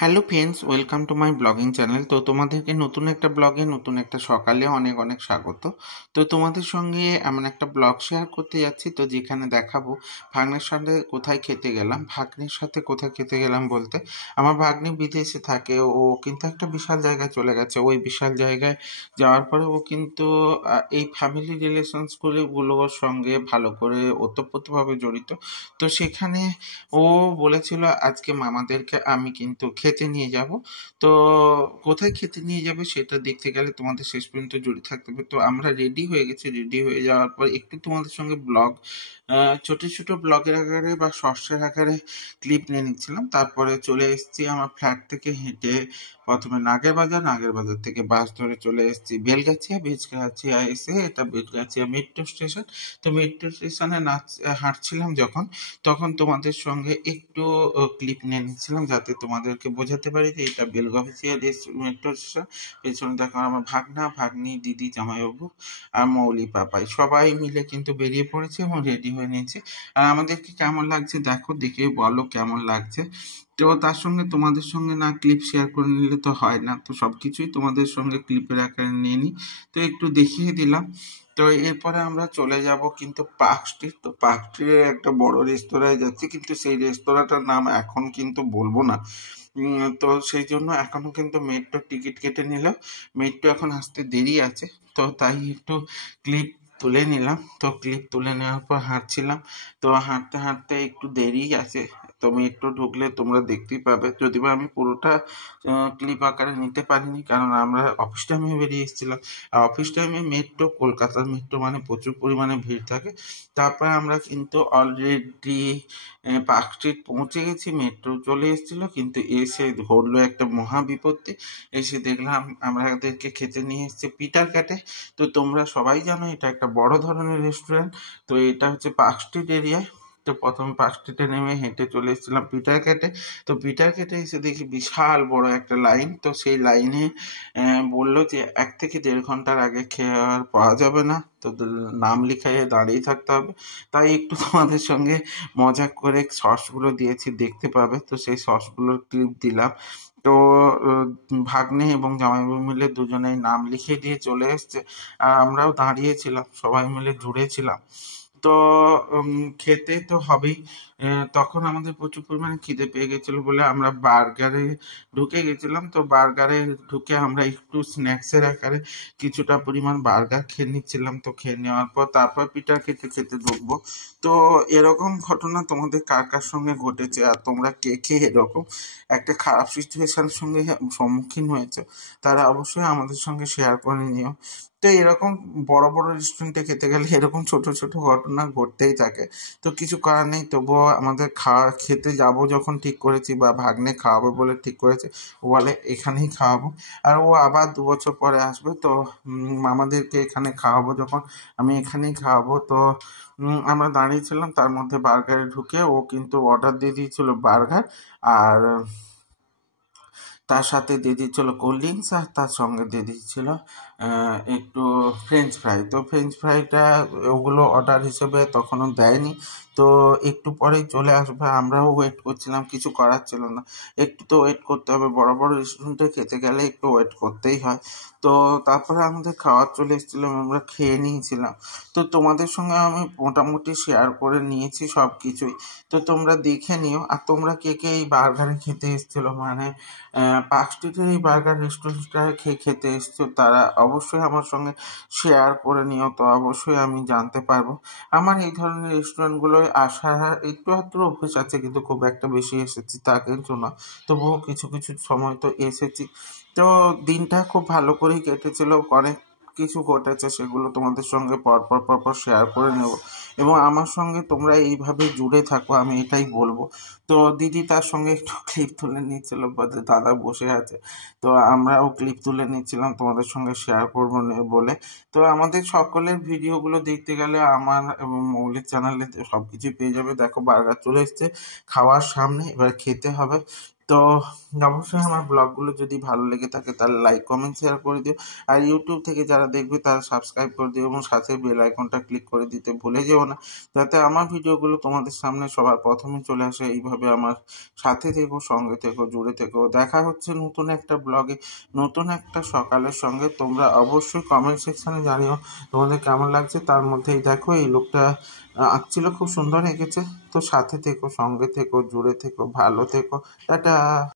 Hello friends, welcome to my blogging channel. তো তোমাদেরকে নতুন একটা ব্লগে নতুন একটা সকালে অনেক অনেক স্বাগত। তো তোমাদের সঙ্গে এমন একটা ব্লগ শেয়ার করতে যাচ্ছি, তো যেখানে দেখাবো ভাগ্নের সাথে কোথায় খেতে গেলাম। ভাগ্নের সাথে কোথায় খেতে গেলাম বলতে, আমার ভাগ্নি বিদেশে থাকে, ও কিন্তু একটা বিশাল জায়গায় চলে গেছে। ওই বিশাল জায়গায় যাওয়ার পরে ও কিন্তু এই ফ্যামিলি রিলেশনসগুলোর সঙ্গে ভালো করে ওতপ্রোতভাবে জড়িত। তো সেখানে ও বলেছিল আজকে মামাদেরকে আমি কিন্তু খেতে নিয়ে যাব। তো কোথায় খেতে নিয়ে যাবে সেটা দেখতে গেলে তোমাদের শেষ পর্যন্ত জুড়ে থাকতে হবে। তো আমরা রেডি হয়ে গেছি, রেডি হয়ে যাওয়ার পর একটু তোমাদের সঙ্গে ব্লগ, ছোট ছোট ব্লগের আকারে বা শর্টসের আকারে ক্লিপ নিয়ে নিচ্ছিলাম। তারপরে চলে এসেছি আমার ফ্ল্যাট থেকে হেঁটে প্রথমে নাগের বাজার থেকে বাস ধরে চলে এসেছি বেলগাছিয়া। বেলগাছিয়া এসে এটা বেলগাছিয়া মেট্রো স্টেশন। তো মেট্রো স্টেশনে হাঁটছিলাম যখন, তখন তোমাদের সঙ্গে একটু ক্লিপ নিয়ে নিচ্ছিলাম যাতে তোমাদেরকে বোঝাতে পারি যে এটা বেলগাছিয়া মেট্রো স্টেশন। পেছনে দেখো আমার ভাগনা, ভাগ্নি, দিদি, জামাইবাবু আর মৌলি পাপাই সবাই মিলে কিন্তু বেরিয়ে পড়েছে এবং রেডি হয়ে নিয়েছে। আর আমাদেরকে কেমন লাগছে দেখো, দেখে বলো কেমন লাগছে। তো তার সঙ্গে তোমাদের সঙ্গে না ক্লিপ শেয়ার করে নিলে তো হয় না, তো সব কিছুই তোমাদের সঙ্গে ক্লিপের আকারে নিয়ে নিই, তো একটু দেখিয়ে দিলাম। তো এরপরে আমরা চলে যাব কিন্তু পার্ক স্ট্রিট। তো পার্ক স্ট্রিটের একটা বড় রেস্তোরাঁয় যাচ্ছি, কিন্তু সেই রেস্তোরাঁটার নাম এখন কিন্তু বলবো না। তো সেই জন্য এখনো কিন্তু মেট্রো টিকিট কেটে নিল, মেট্রো এখন আসতে দেরি আছে। তো তাই একটু ক্লিপ তুলে নিলাম। তো ক্লিপ তুলে নেওয়ার পর হাঁটছিলাম। তো হাঁটতে হাঁটতে একটু দেরি আছে, তো মেট্রো ঢুকলে তোমরা দেখতেই পাবে। যদিও বা আমি পুরোটা ক্লিপ আকারে নিতে পারিনি, কারণ আমরা অফিস টাইমে বেরিয়ে এসেছিলাম। আর অফিস টাইমে মেট্রো, কলকাতার মেট্রো মানে প্রচুর পরিমাণে ভিড় থাকে। তারপরে আমরা কিন্তু অলরেডি পার্ক স্ট্রিট পৌঁছে গেছি, মেট্রো চলে এসেছিল, কিন্তু এসে ঘটলো একটা মহা বিপত্তি। এসে দেখলাম আমাদেরকে খেতে নিয়ে এসেছে পিটার ক্যাটে। তো তোমরা সবাই জানো এটা একটা বড় ধরনের রেস্টুরেন্ট। তো এটা হচ্ছে পার্ক স্ট্রিট এরিয়ায়। তো প্রথম পার্ক স্ট্রিটে নেমে হেঁটে চলে এসেছিলাম পিটার ক্যাটে। তো পিটার ক্যাটে এসে দেখি বিশাল বড় একটা লাইন। তো সেই লাইনে বললো যে 1 থেকে 1.5 ঘন্টার আগে খেয়ার পাওয়া যাবে না, তো নাম লিখাইয়ে দাঁড়িয়ে থাকতে হবে। তাই একটু তোমাদের সঙ্গে মজা করে সসগুলো দিয়েছি, দেখতে পাবে। তো সেই সসগুলোর ক্লিপ দিলাম। তো ভাগ্নে এবং জামাইবাবু মিলে দুজনেই নাম লিখিয়ে দিয়ে চলে এসছে, আর আমরাও দাঁড়িয়েছিলাম, সবাই মিলে জুড়েছিলাম। তো খেতে তো হবেই। তখন আমাদের প্রচুর পরিমাণে খিদে পেয়ে গেছিলো বলে আমরা বার্গারে ঢুকে গেছিলাম। তো বার্গারে ঢুকে আমরা একটু স্ন্যাক্সের আকারে কিছুটা পরিমাণ বার্গার খেয়ে নিচ্ছিলাম। তো খেয়ে নেওয়ার পর তারপর পিঠা খেতে খেতে ঢুকবো। তো এরকম ঘটনা তোমাদের কার কার সঙ্গে ঘটেছে, আর তোমরা কে কে এরকম একটা খারাপ সিচুয়েশনের সঙ্গে সম্মুখীন হয়েছে, তারা অবশ্যই আমাদের সঙ্গে শেয়ার করে নিও। তো এরকম বড় বড় রেস্টুরেন্টে খেতে গেলে এরকম ছোট ছোট ঘটনা ঘটতেই থাকে। তো কিছু করার নেই, তবুও আমাদের খেতে যাব যখন ঠিক করেছি, বা ভাগ্নে খাওয়াবে বলে ঠিক করেছে, ও বলে এখানেই খাওয়াবো। আর ও আবার 2 বছর পরে আসবে, তো আমাদেরকে এখানে খাওয়াবো যখন, আমি এখানেই খাওয়াবো। তো আমরা দাঁড়িয়েছিলাম, তার মধ্যে বার্গারে ঢুকে ও কিন্তু অর্ডার দিয়ে দিয়েছিল বার্গার, আর তার সাথে দিয়ে দিচ্ছিল কোল্ড ড্রিঙ্কস, আর তার সঙ্গে দিয়ে দিচ্ছিল একটু ফ্রেঞ্চ ফ্রাই। তো ফ্রেঞ্চ ফ্রাইটা ওগুলো অর্ডার হিসেবে তখনও দেয়নি, তো একটু পরেই চলে আসবে। আমরাও ওয়েট করছিলাম, কিছু করার ছিল না, একটু তো ওয়েট করতে হবে, বড় বড় রেস্টুরেন্টে খেতে গেলে একটু ওয়েট করতেই হয়। তো তারপরে আমাদের খাওয়ার চলে এসেছিলাম, আমরা খেয়ে নিয়েছিলাম। তো তোমাদের সঙ্গে আমি মোটামুটি শেয়ার করে নিয়েছি সব কিছুই, তো তোমরা দেখে নিও। আর তোমরা কে কে এই বার্গারে খেতে এসেছিলো, মানে পার্ক স্ট্রিটের এই বার্গার রেস্টুরেন্টটায় খেতে এসছো, তারা অবশ্যই আমার সঙ্গে শেয়ার করে নিও, তো অবশ্যই আমি জানতে পারবো। আমার এই ধরনের রেস্টুরেন্টগুলোয় আসা একটু আধটু অভ্যেস আছে, কিন্তু খুব একটা বেশি এসেছি তা কিন্তু না, তবুও কিছু কিছু সময় তো এসেছি। তো দিনটা খুব ভালো করেই কেটেছিল, অনেক কিছু ঘটেছে, সেগুলো তোমাদের সঙ্গে পরপর শেয়ার করে নেব, এবং আমার সঙ্গে তোমরা এইভাবে জুড়ে থাকো, আমি এটাই বলবো। তো দিদি তার সঙ্গে একটু ক্লিপ তুলে নিচ্ছিল, দাদা বসে আছে, তো আমরাও ক্লিপ তুলে নিচ্ছিলাম তোমাদের সঙ্গে শেয়ার করবো বলে। তো আমাদের সকলের ভিডিওগুলো দেখতে গেলে আমার এবং মৌলিক চ্যানেলে সব কিছুই পেয়ে যাবে। দেখো বার্গার চলে এসছে খাওয়ার সামনে, এবার খেতে হবে। তো অবশ্যই আমার ব্লগগুলো যদি ভালো লেগে থাকে তাহলে লাইক কমেন্ট শেয়ার করে দিও। আর ইউটিউব থেকে যারা দেখবে তারা সাবস্ক্রাইব করে দিও এবং সাথে বেল আইকনটা ক্লিক করে দিতে ভুলে যেও না, যাতে আমার ভিডিওগুলো তোমাদের সামনে সবার প্রথমে চলে আসে। এইভাবে আমার সাথে থেকো, সঙ্গে থেকো, জুড়ে থেকো। দেখা হচ্ছে নতুন একটা ব্লগে, নতুন একটা সকালের সঙ্গে। তোমরা অবশ্যই কমেন্ট সেকশনে জানিও তোমাদের কেমন লাগছে। তার মধ্যেই দেখো এই লোকটা আঁকছিল, খুব সুন্দর এঁকেছে। তো সাথে থেকো, সঙ্গে থেকো, জুড়ে থেকো, ভালো থেকো। টাটা।